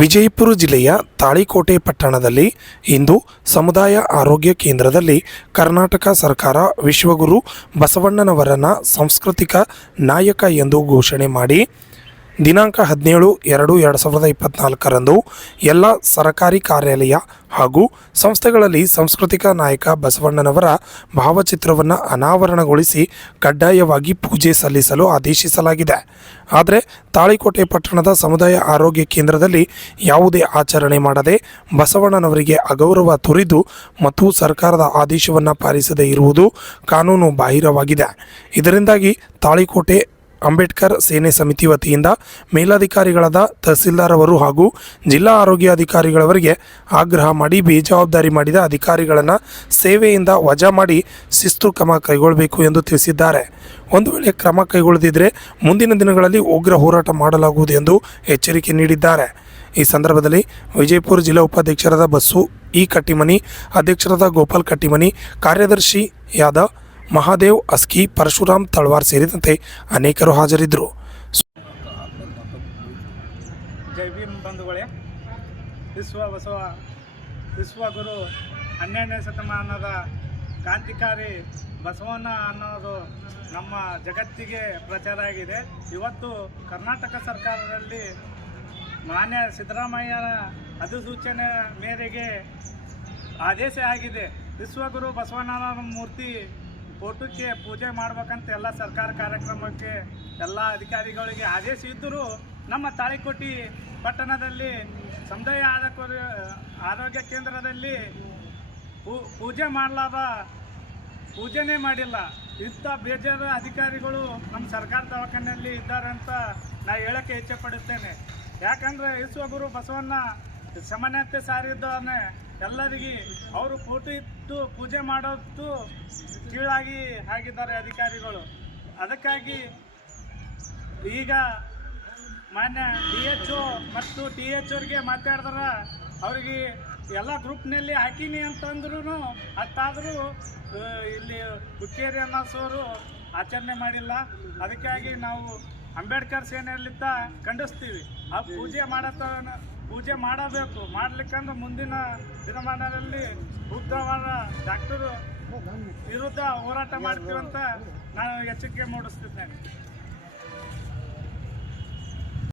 ವಿಜಯಪುರ ಜಿಲ್ಲೆಯ ತಾಳಿಕೋಟೆ ಪಟ್ಟಣದಲ್ಲಿ ಇಂದು ಸಮುದಾಯ ಆರೋಗ್ಯ ಕೇಂದ್ರದಲ್ಲಿ ಕರ್ನಾಟಕ ಸರ್ಕಾರ ವಿಶ್ವಗುರು ಬಸವಣ್ಣನವರನ್ನು ಸಾಂಸ್ಕೃತಿಕ ನಾಯಕ ಎಂದು ಘೋಷಣೆ ಮಾಡಿ ದಿನಾಂಕ 17/2/2024ರಂದು ಎಲ್ಲ ಸರ್ಕಾರಿ ಕಾರ್ಯಾಲಯ ಹಾಗೂ ಸಂಸ್ಥೆಗಳಲ್ಲಿ ಸಾಂಸ್ಕೃತಿಕ ನಾಯಕ ಬಸವಣ್ಣನವರ ಭಾವಚಿತ್ರವನ್ನು ಅನಾವರಣಗೊಳಿಸಿ ಕಡ್ಡಾಯವಾಗಿ ಪೂಜೆ ಸಲ್ಲಿಸಲು ಆದೇಶಿಸಲಾಗಿದೆ. ಆದರೆ ತಾಳಿಕೋಟೆ ಪಟ್ಟಣದ ಸಮುದಾಯ ಆರೋಗ್ಯ ಕೇಂದ್ರದಲ್ಲಿ ಯಾವುದೇ ಆಚರಣೆ ಮಾಡದೆ ಬಸವಣ್ಣನವರಿಗೆ ಅಗೌರವ ತೋರಿದ್ದು ಮತ್ತು ಸರ್ಕಾರದ ಆದೇಶವನ್ನು ಪಾಲಿಸದೇ ಇರುವುದು ಕಾನೂನು ಬಾಹಿರವಾಗಿದೆ. ಇದರಿಂದಾಗಿ ತಾಳಿಕೋಟೆ ಅಂಬೇಡ್ಕರ್ ಸೇನೆ ಸಮಿತಿ ವತಿಯಿಂದ ಮೇಲಾಧಿಕಾರಿಗಳಾದ ತಹಸೀಲ್ದಾರ್ ಅವರು ಹಾಗೂ ಜಿಲ್ಲಾ ಆರೋಗ್ಯ ಅಧಿಕಾರಿಗಳವರಿಗೆ ಆಗ್ರಹ ಮಾಡಿ ಬೇಜವಾಬ್ದಾರಿ ಮಾಡಿದ ಅಧಿಕಾರಿಗಳನ್ನು ಸೇವೆಯಿಂದ ವಜಾ ಮಾಡಿ ಶಿಸ್ತು ಕ್ರಮ ಕೈಗೊಳ್ಳಬೇಕು ಎಂದು ತಿಳಿಸಿದ್ದಾರೆ. ಒಂದು ವೇಳೆ ಕ್ರಮ ಕೈಗೊಳ್ಳದಿದ್ದರೆ ಮುಂದಿನ ದಿನಗಳಲ್ಲಿ ಉಗ್ರ ಹೋರಾಟ ಮಾಡಲಾಗುವುದು ಎಂದು ಎಚ್ಚರಿಕೆ ನೀಡಿದ್ದಾರೆ. ಈ ಸಂದರ್ಭದಲ್ಲಿ ವಿಜಯಪುರ ಜಿಲ್ಲಾ ಉಪಾಧ್ಯಕ್ಷರಾದ ಬಸ್ಸು ಇ ಕಟ್ಟಿಮನಿ, ಅಧ್ಯಕ್ಷರಾದ ಗೋಪಾಲ್ ಕಟ್ಟಿಮನಿ, ಕಾರ್ಯದರ್ಶಿಯಾದ ಮಹಾದೇವ್ ಅಸ್ಕಿ, ಪರಶುರಾಮ್ ತಳವಾರ್ ಸೇರಿದಂತೆ ಅನೇಕರು ಹಾಜರಿದ್ದರು. ಜೈ ಭೀಮ್ ಬಂಧುಗಳೇ, ವಿಶ್ವಗುರು 12ನೇ ಶತಮಾನದ ಕ್ರಾಂತಿಕಾರಿ ಬಸವಣ್ಣ ಅನ್ನೋದು ನಮ್ಮ ಜಗತ್ತಿಗೆ ಪ್ರಚಾರ ಆಗಿದೆ. ಇವತ್ತು ಕರ್ನಾಟಕ ಸರ್ಕಾರದಲ್ಲಿ ಮಾನ್ಯ ಸಿದ್ದರಾಮಯ್ಯನ ಅಧಿಸೂಚನೆ ಮೇರೆಗೆ ಆದೇಶ ಆಗಿದೆ. ವಿಶ್ವಗುರು ಬಸವಣ್ಣನ ಮೂರ್ತಿ ಫೋಟೋಕ್ಕೆ ಪೂಜೆ ಮಾಡ್ಬೇಕಂತ ಎಲ್ಲ ಸರ್ಕಾರ ಕಾರ್ಯಕ್ರಮಕ್ಕೆ ಎಲ್ಲ ಅಧಿಕಾರಿಗಳಿಗೆ ಆದೇಶ ಇದ್ದರೂ ನಮ್ಮ ತಾಳಿಕೋಟೆ ಪಟ್ಟಣದಲ್ಲಿ ಸಮುದಾಯ ಆರೋಗ್ಯ ಕೇಂದ್ರದಲ್ಲಿ ಪೂಜೆನೇ ಮಾಡಿಲ್ಲ. ಇಂಥ ಬೇಜಾರು ಅಧಿಕಾರಿಗಳು ನಮ್ಮ ಸರ್ಕಾರ ದವಾಖಾನೆಯಲ್ಲಿ ಇದ್ದಾರೆ ಅಂತ ನಾನು ಹೇಳೋಕ್ಕೆ ಇಚ್ಛೆಪಡುತ್ತೇನೆ. ಯಾಕಂದರೆ ವಿಶ್ವಗುರು ಬಸವಣ್ಣ ಸಮಾನತೆ ಸಾರಿದ್ದಾನೆ. ಎಲ್ಲರಿಗೆ ಅವರು ಫೋಟೋ ಇಟ್ಟು ಪೂಜೆ ಮಾಡೋದು ಕೀಳಾಗಿ ಆಗಿದ್ದಾರೆ ಅಧಿಕಾರಿಗಳು. ಅದಕ್ಕಾಗಿ ಈಗ ಮಾನ್ಯ DHO ಮತ್ತು THOರಿಗೆ ಮಾತಾಡಿದ್ರೆ ಅವರಿಗೆ ಎಲ್ಲ ಗ್ರೂಪ್ನಲ್ಲಿ ಹಾಕೀನಿ ಅಂತಂದ್ರೂ ಅಷ್ಟಾದರೂ ಇಲ್ಲಿ ಹುಕ್ಕೇರಿ ಅನ್ನೋಸೋರು ಆಚರಣೆ ಮಾಡಿಲ್ಲ. ಅದಕ್ಕಾಗಿ ನಾವು ಅಂಬೇಡ್ಕರ್ ಸೇನೆಯಲ್ಲಿದ್ದ ಖಂಡಿಸ್ತೀವಿ. ಆ ಪೂಜೆ ಮಾಡಬೇಕು. ಮಾಡಲಿಕ್ಕಂದ್ರೆ ಮುಂದಿನ ದಿನಮಾನದಲ್ಲಿ ಉಗ್ರವಾದ ಡಾಕ್ಟರು ವಿರುದ್ಧ ಹೋರಾಟ ಮಾಡ್ತೀವಂತ ನಾನು ಎಚ್ಚರಿಕೆ ಮೂಡಿಸ್ತಿದ್ದೇನೆ.